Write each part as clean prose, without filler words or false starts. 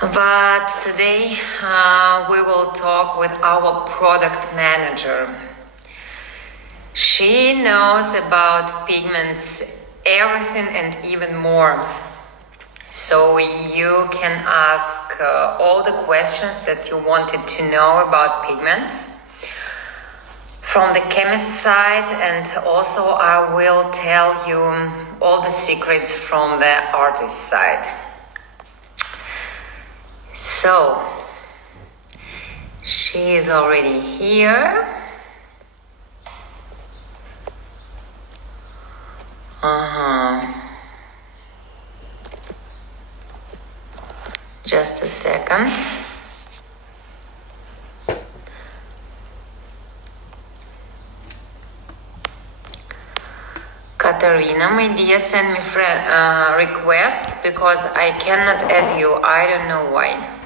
But today we will talk with our product manager. She knows about pigments, everything and even more. So you can ask all the questions that you wanted to know about pigments from the chemist side, and also I will tell you all the secrets from the artist side. So, she is already here. Just a second. Katarina, my dear, send me request because I cannot add you. I don't know why.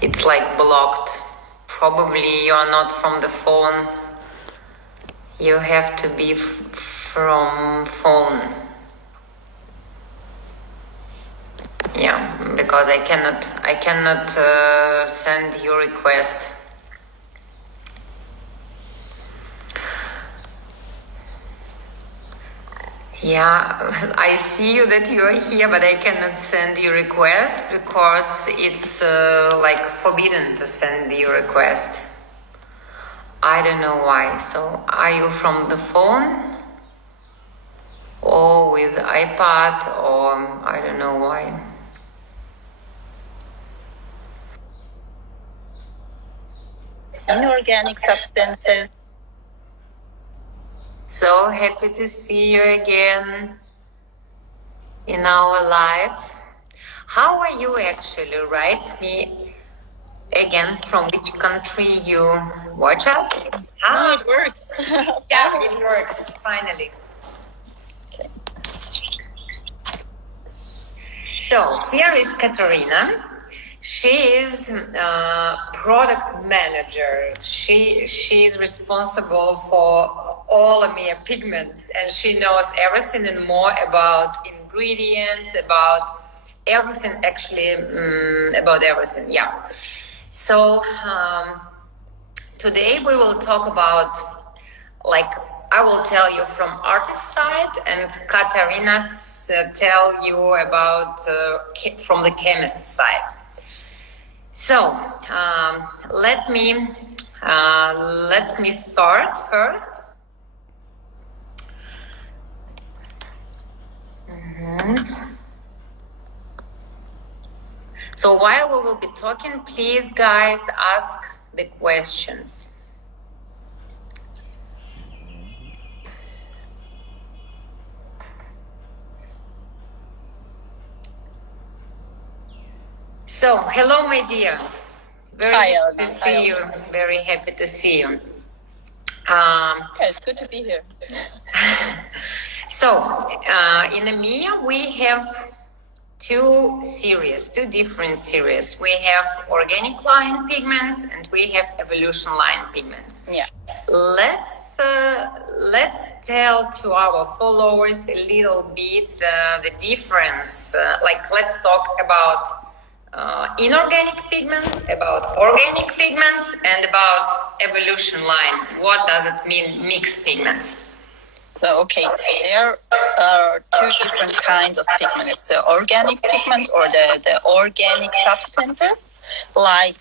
It's like blocked. Probably you are not from the phone. You have to be from phone. Yeah, because I cannot send your request. Yeah, I see you that you are here, but I cannot send you request because it's like forbidden to send you request. I don't know why. So are you from the phone or with iPad, or I don't know why. Inorganic substances. So happy to see you again in our live. How are you actually? Write me again from which country you watch us. No, it works. Yeah, it works, finally. Okay. So here is Katarina. She is product manager. She is responsible for all EMEA pigments, and she knows everything and more about ingredients, about everything, actually, about everything. Yeah. So today we will talk about, like, I will tell you from artist side, and Katarina tell you about from the chemist side. So let me start first. So while we will be talking, please, guys, ask the questions. So, hello, my dear. Hi, happy to see you. Very happy to see you. It's good to be here. So, in EMEA, we have two different series. We have organic line pigments and we have evolution line pigments. Yeah. Let's tell to our followers a little bit the difference. Let's talk about inorganic pigments, about organic pigments, and about evolution line. What does it mean, mixed pigments? So, okay, there are two different kinds of pigments. The organic pigments, or the organic substances, like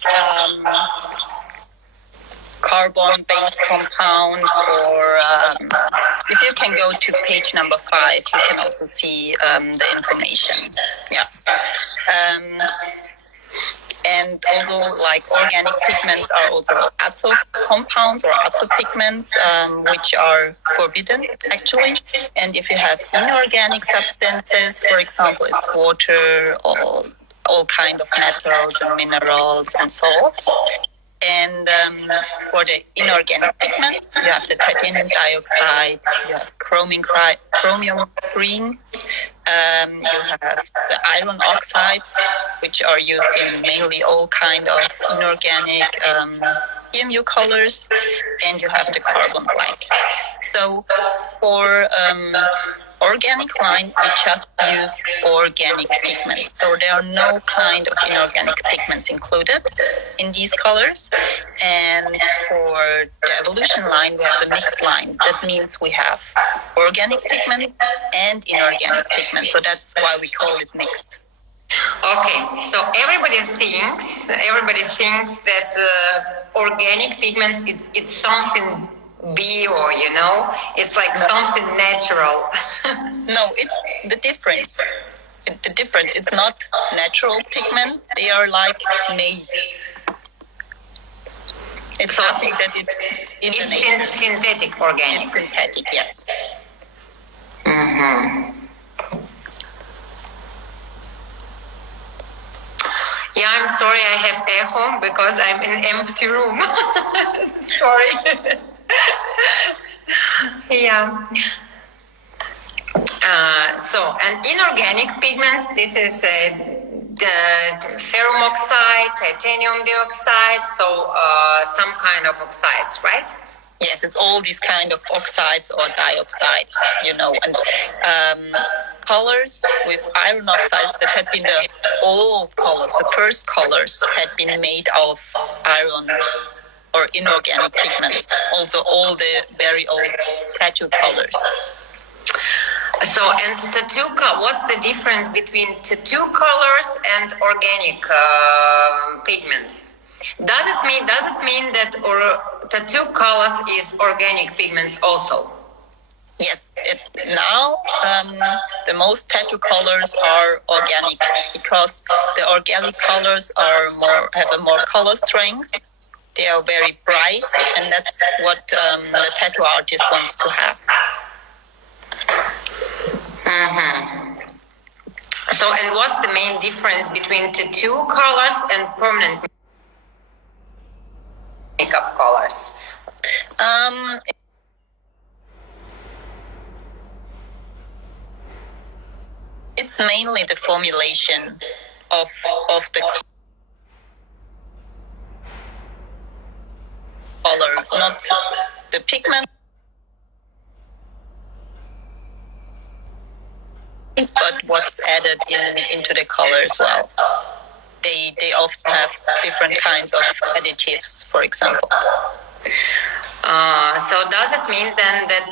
carbon-based compounds, or if you can go to page number 5, you can also see the information. Yeah. And also, like, organic pigments are also azo compounds or azo pigments, which are forbidden, actually. And if you have inorganic substances, for example, it's water or all kind of metals and minerals and salts. And for the inorganic pigments, you have the titanium dioxide, you have chromium green, you have the iron oxides, which are used in mainly all kind of inorganic EMU colors, and you have the carbon black. So for organic line, we just use organic pigments. So there are no kind of inorganic pigments included in these colors. And for the evolution line, we have a mixed line. That means we have organic pigments and inorganic pigments. So that's why we call it mixed. Okay, so everybody thinks that organic pigments it's something bio, it's like something natural. No, it's the difference. The difference. It's not natural pigments. They are like made. It's something that it's in the nature. It's synthetic organic. It's synthetic, yes. Mm-hmm. Yeah, I'm sorry I have echo because I'm in an empty room. Sorry. Yeah. And inorganic pigments, this is the ferrum oxide, titanium dioxide, so some kind of oxides, right? Yes, it's all these kind of oxides or dioxides, and colors with iron oxides that had been the old colors, the first colors had been made of iron or inorganic pigments, also all the very old tattoo colors. So, and tattoo, what's the difference between tattoo colors and organic pigments? Does it mean that tattoo colors is organic pigments also? Yes, now the most tattoo colors are organic because the organic colors have a more color strength. They are very bright, and that's what the tattoo artist wants to have. Mm-hmm. So, and what's the main difference between tattoo colors and permanent makeup colors? It's mainly the formulation of the color, not the pigment, but what's added into the color as well. They often have different kinds of additives, for example. So does it mean then that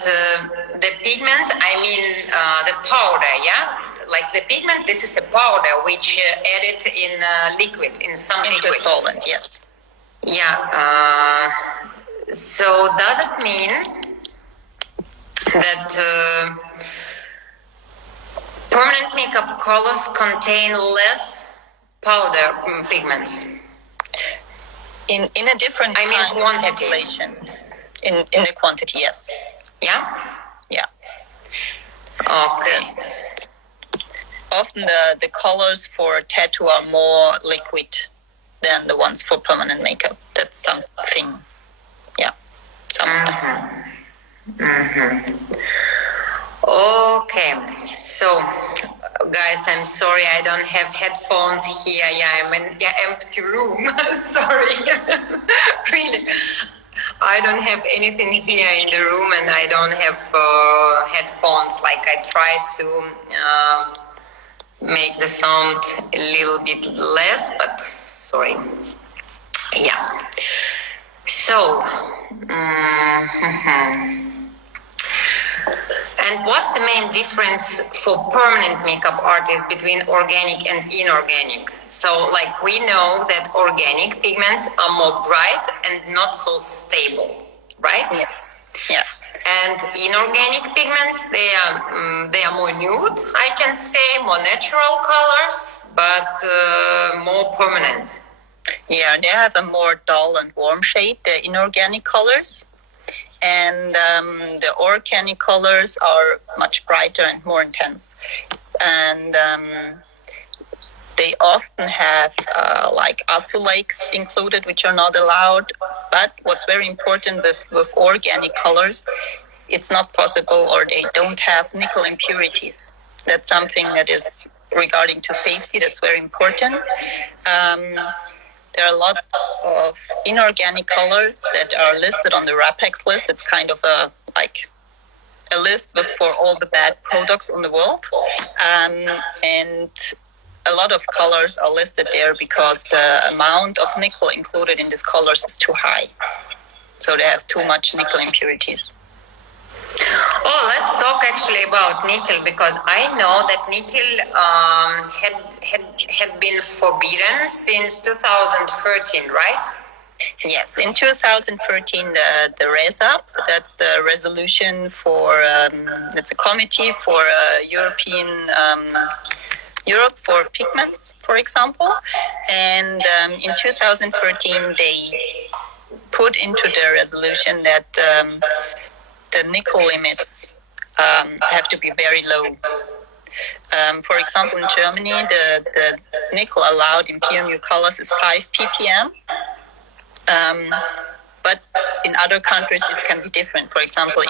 the pigment, the powder, yeah? Like the pigment, this is a powder which added in liquid, in some liquid. Solvent, yes. Yeah. So does it mean that permanent makeup colors contain less powder pigments? In a different quantity. Population. In the quantity, yes. Yeah? Yeah. Okay. Often the colors for tattoo are more liquid than the ones for permanent makeup. That's something. Yeah. Something. Mm-hmm. Mm-hmm. Okay. So, guys, I'm sorry I don't have headphones here. Yeah, I'm in an empty room. Sorry. Really. I don't have anything here in the room, and I don't have headphones. Like I try to make the sound a little bit less, but sorry. Yeah. So, and what's the main difference for permanent makeup artists between organic and inorganic? So, like we know that organic pigments are more bright and not so stable, right? Yes. Yeah. And inorganic pigments, they are more nude, I can say, more natural colors, but more permanent. Yeah, they have a more dull and warm shade, the inorganic colors. And the organic colors are much brighter and more intense. And they often have like azulakes included, which are not allowed. But what's very important with organic colors, it's not possible, or they don't have nickel impurities. That's something that is regarding to safety. That's very important. There are a lot of inorganic colors that are listed on the RAPEX list. It's kind of a a list for all the bad products on the world, and a lot of colors are listed there because the amount of nickel included in these colors is too high. So they have too much nickel impurities. Oh, let's talk actually about nickel, because I know that nickel had been forbidden since 2013, right? Yes, in 2013, the RESAP, that's the resolution for, that's a committee for Europe for pigments, for example. And in 2013, they put into their resolution that the nickel limits have to be very low. For example, in Germany, the nickel allowed in PMU colors is 5 ppm. But in other countries, it can be different. For example,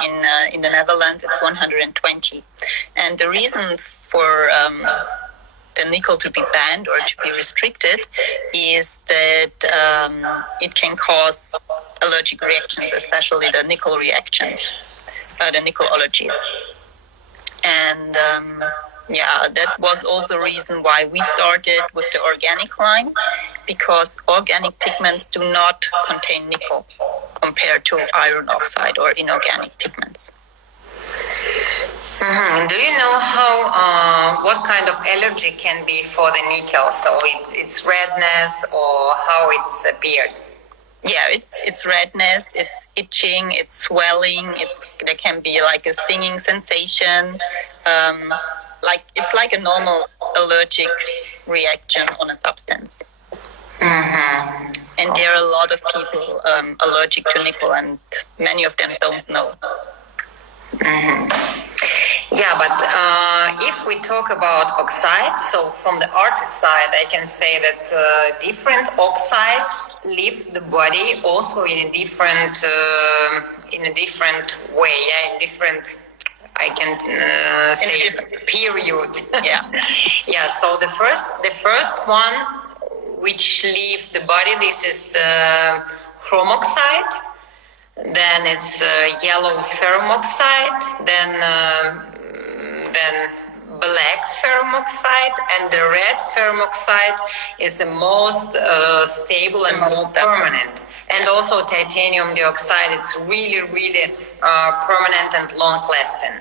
in the Netherlands, it's 120. And the reason for the nickel to be banned or to be restricted is that it can cause allergic reactions, especially the nickel reactions, the nickel allergies. And that was also a reason why we started with the organic line, because organic pigments do not contain nickel compared to iron oxide or inorganic pigments. Mm-hmm. Do you know how what kind of allergy can be for the nickel? So it's redness, or how it's appeared? Yeah, it's redness, it's itching, it's swelling. There can be like a stinging sensation. It's like a normal allergic reaction on a substance. Mm-hmm. And there are a lot of people allergic to nickel, and many of them don't know. Mm-hmm. Yeah, but if we talk about oxides, so from the artist side, I can say that different oxides leave the body also in a different way, in different. I can say period. Yeah, yeah. So the first one which leave the body, this is chrome oxide. Then it's yellow ferrum oxide, then black ferrum oxide, and the red ferrum oxide is the most stable and more permanent. And also titanium dioxide, it's really permanent and long lasting.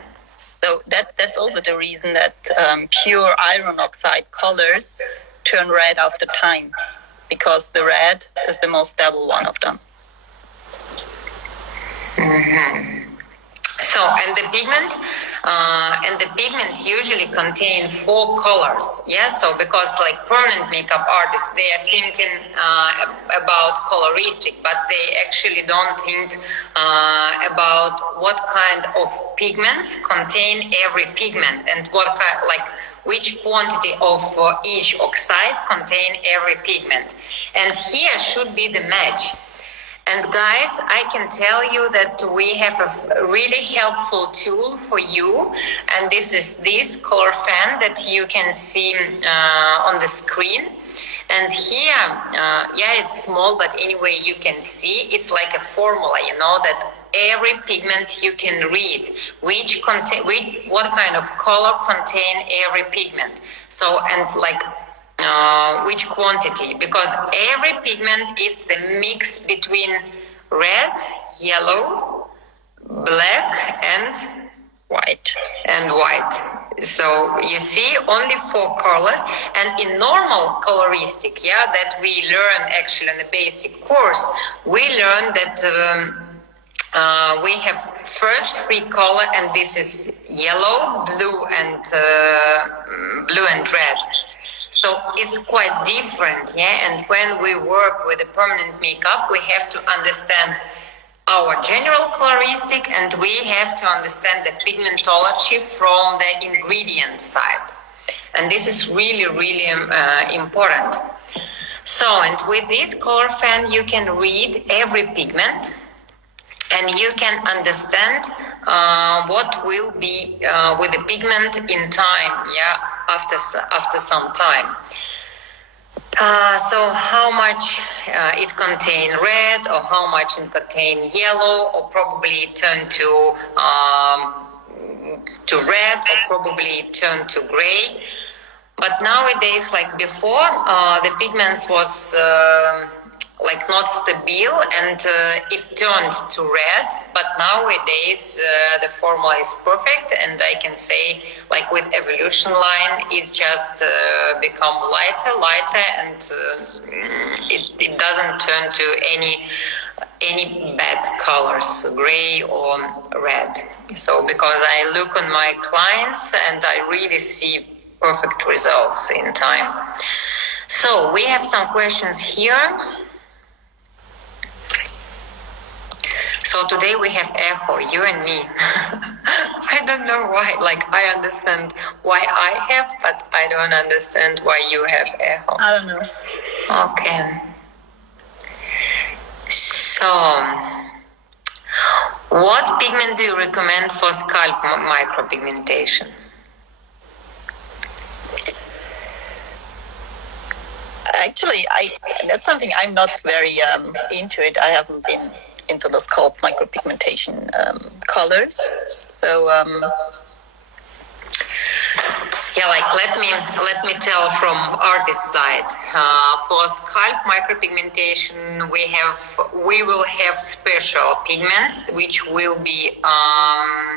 So that's also the reason that pure iron oxide colors turn red after time, because the red is the most stable one of them. Mm-hmm. So, and the pigment usually contain 4 colors. Yeah. So, because like permanent makeup artists, they are thinking about coloristic, but they actually don't think about what kind of pigments contain every pigment, and what kind, like which quantity of each oxide contain every pigment. And here should be the match. And guys, I can tell you that we have a really helpful tool for you, and this is this color fan that you can see on the screen. And here, it's small, but anyway, you can see it's like a formula, that every pigment you can read what kind of color contain every pigment. So, and like which quantity, because every pigment is the mix between red, yellow, black, and white. So you see only 4 colors, and in normal coloristic, that we learn actually in the basic course, we learn that we have first 3 color, and this is yellow, blue, and red. So it's quite different, and when we work with a permanent makeup, we have to understand our general coloristic, and we have to understand the pigmentology from the ingredient side. And this is really important. So, and with this color fan, you can read every pigment, and you can understand what will be with the pigment in time, after some time. So how much it contain red, or how much it contain yellow, or probably turn to to red or probably turn to gray. But nowadays, like before, the pigments was like not stable and it turned to red. But nowadays, the formula is perfect, and I can say, like with evolution line, it's just become lighter, and it doesn't turn to any bad colors, gray or red. So because I look on my clients and I really see perfect results in time. So we have some questions here. So today we have echo, you and me. I don't know why, like I understand why I have, but I don't understand why you have echo. I don't know. Okay. So, what pigment do you recommend for scalp micropigmentation? Actually, that's something I'm not very into it. I haven't been into the scalp micropigmentation colors. So yeah, like let me tell from artist side. For scalp micropigmentation, we will have special pigments which will be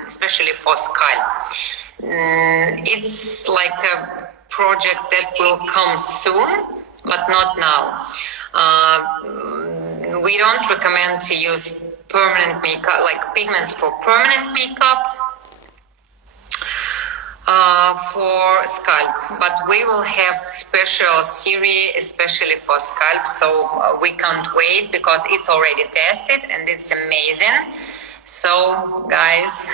especially for scalp. It's like a project that will come soon, but not now. We don't recommend to use permanent makeup, like pigments for permanent makeup for scalp, but we will have special series especially for scalp, so we can't wait because it's already tested and it's amazing. So guys,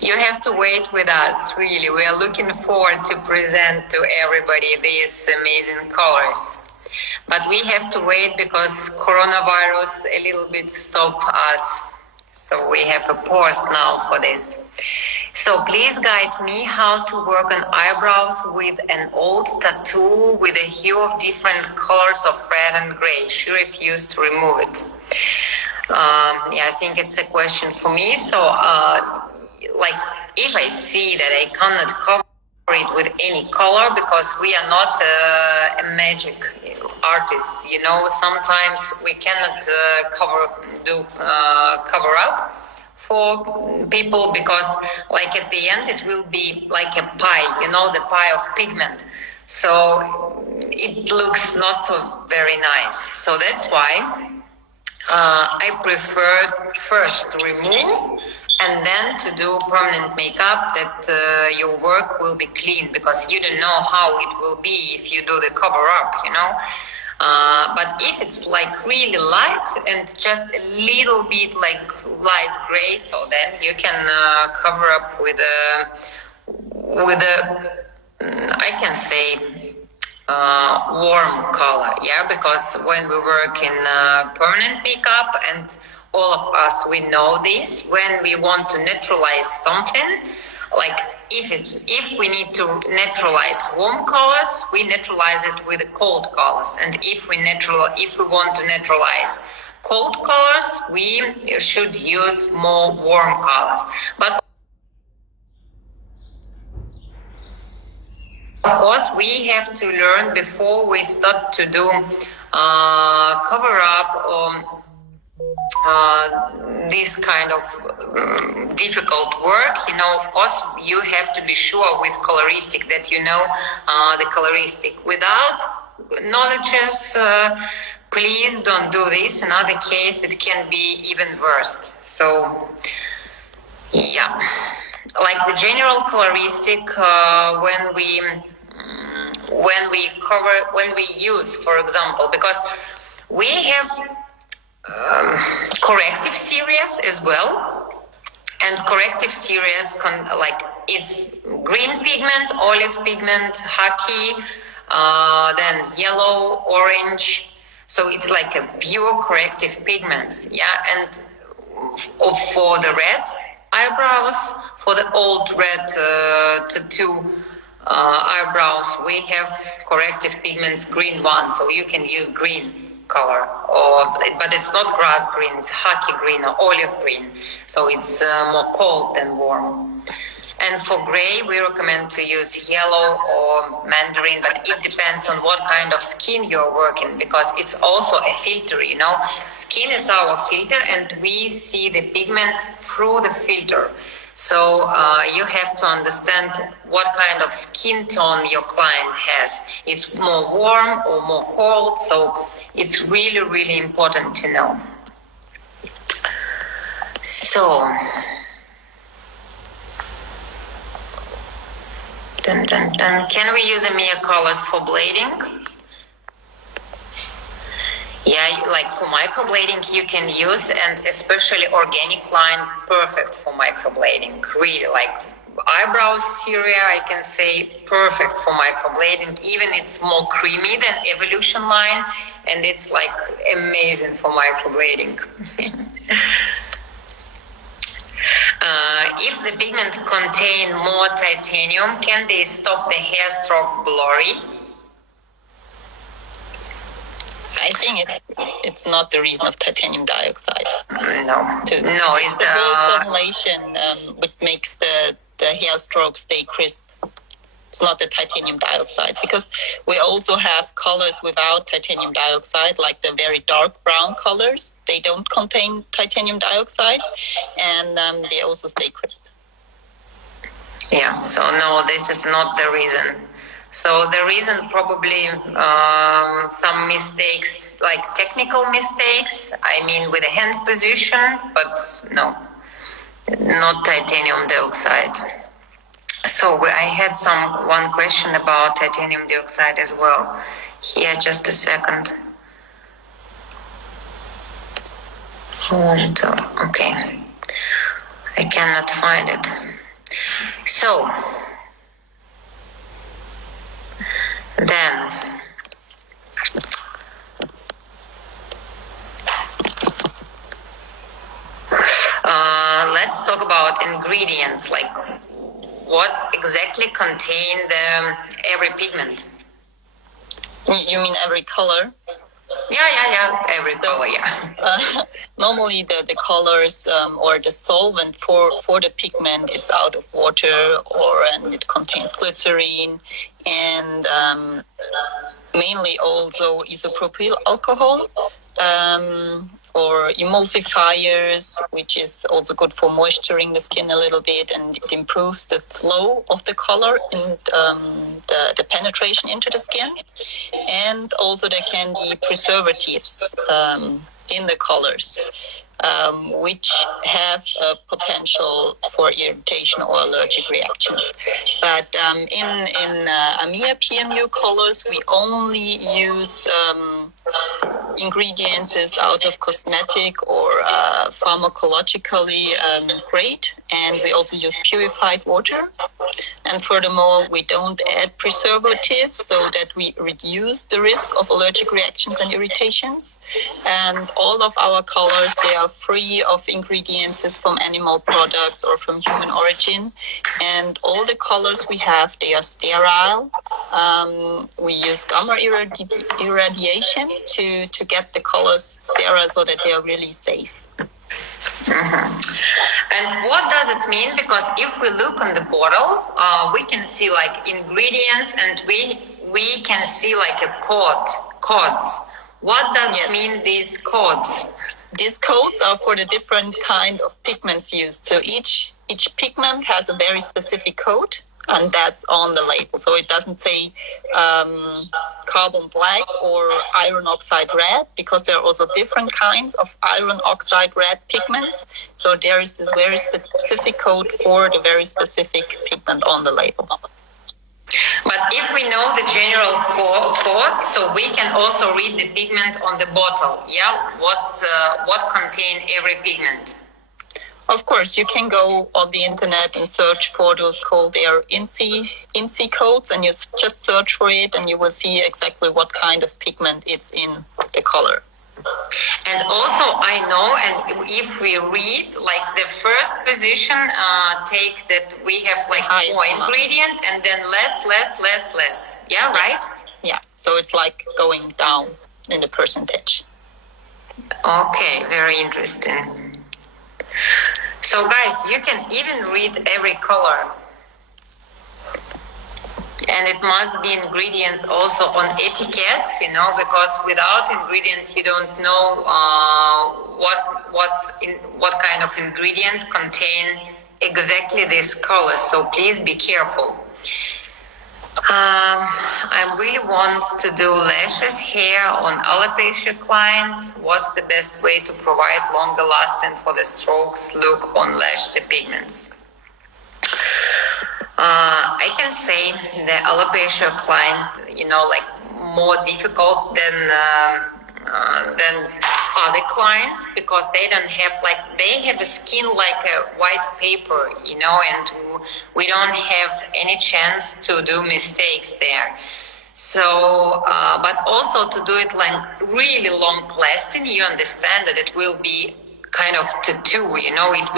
you have to wait with us, really. We are looking forward to present to everybody these amazing colors. But we have to wait because coronavirus a little bit stopped us. So we have a pause now for this. So please guide me how to work on eyebrows with an old tattoo with a hue of different colors of red and gray. She refused to remove it. Yeah, I think it's a question for me. So like if I see that I cannot cover it with any color, because we are not a magic artists, you know, sometimes we cannot cover up for people, because like at the end it will be like a pie, you know, the pie of pigment, so it looks not so very nice. So that's why I prefer first to remove and then to do permanent makeup, that your work will be clean, because you don't know how it will be if you do the cover up, you know. But if it's like really light and just a little bit like light gray, so then you can cover up with a I can say warm color, yeah, because when we work in permanent makeup, and all of us, we know this, when we want to neutralize something, like if we need to neutralize warm colors, we neutralize it with cold colors, and if we want to neutralize cold colors, we should use more warm colors. But of course, we have to learn before we start to do cover up or this kind of difficult work. You know, of course, you have to be sure with coloristic that you know the coloristic. Without knowledges, please don't do this. In other case, it can be even worse. So, yeah, like the general coloristic, when we use, for example, because we have corrective series as well, and corrective series like it's green pigment, olive pigment, khaki, then yellow, orange. So it's like a pure corrective pigments, yeah. And for the red eyebrows, for the old red tattoo eyebrows, we have corrective pigments, green one, so you can use green. color, but it's not grass green, it's khaki green or olive green, so it's more cold than warm. And for gray, we recommend to use yellow or mandarin, but it depends on what kind of skin you're working, because it's also a filter, you know. Skin is our filter and we see the pigments through the filter. So you have to understand what kind of skin tone your client has. It's more warm or more cold, so it's really, really important to know. So, can we use Amia colors for blading? Yeah, like for microblading you can use, and especially organic line, perfect for microblading. Really, like eyebrows Syria, I can say perfect for microblading. Even it's more creamy than Evolution line, and it's like amazing for microblading. If the pigment contain more titanium, can they stop the hair stroke blurry? I think it's not the reason of titanium dioxide. No, it's the whole formulation which makes the hair strokes stay crisp. It's not the titanium dioxide, because we also have colors without titanium dioxide, like the very dark brown colors. They don't contain titanium dioxide, and they also stay crisp. Yeah, so no, this is not the reason. So the reason probably some mistakes, like technical mistakes, I mean with the hand position, but no, not titanium dioxide. So I had one question about titanium dioxide as well. Here, just a second. Okay, I cannot find it. So then let's talk about ingredients, like what's exactly contain every pigment. You mean every color? Yeah, every color, yeah. Normally the colors or the solvent for the pigment, it's out of water, and it contains glycerine, and mainly also isopropyl alcohol, or emulsifiers, which is also good for moisturing the skin a little bit, and it improves the flow of the color and the penetration into the skin. And also there can be preservatives in the colors, which have a potential for irritation or allergic reactions. But in AMIA PMU colors, we only use ingredients out of cosmetic or pharmacologically grade, and we also use purified water. And furthermore, we don't add preservatives, so that we reduce the risk of allergic reactions and irritations. And all of our colors, they are free of ingredients from animal products or from human origin. And all the colors we have, they are sterile. We use gamma irradiation to get the colors sterile, so that they are really safe. And what does it mean? Because if we look on the bottle, we can see like ingredients, and we can see like a codes. What does it mean, these codes? These codes are for the different kind of pigments used. So each pigment has a very specific code, and that's on the label. So it doesn't say carbon black or iron oxide red, because there are also different kinds of iron oxide red pigments. So there is this very specific code for the very specific pigment on the label. But if we know the general code, so we can also read the pigment on the bottle, yeah? What contain every pigment? Of course, you can go on the internet and search for those codes. They are INSI codes, and you just search for it, and you will see exactly what kind of pigment it's in the color. And also, I know, and if we read, like the first position, take that we have like more ingredient, and then less. Yeah, right? Yeah. So it's like going down. in the percentage. Okay, very interesting. So guys, you can even read every color. And it must be ingredients also on etiquette, because without ingredients you don't know what kind of ingredients contain exactly these colors. So please be careful. I really want to do lashes hair on alopecia client. What's the best way to provide longer lasting for the strokes look on lash the pigments? I can say the alopecia client, more difficult than other clients, because they don't have they have a skin like a white paper, and we don't have any chance to do mistakes there. So, but also to do it like really long lasting, you understand that it will be kind of tattoo, it will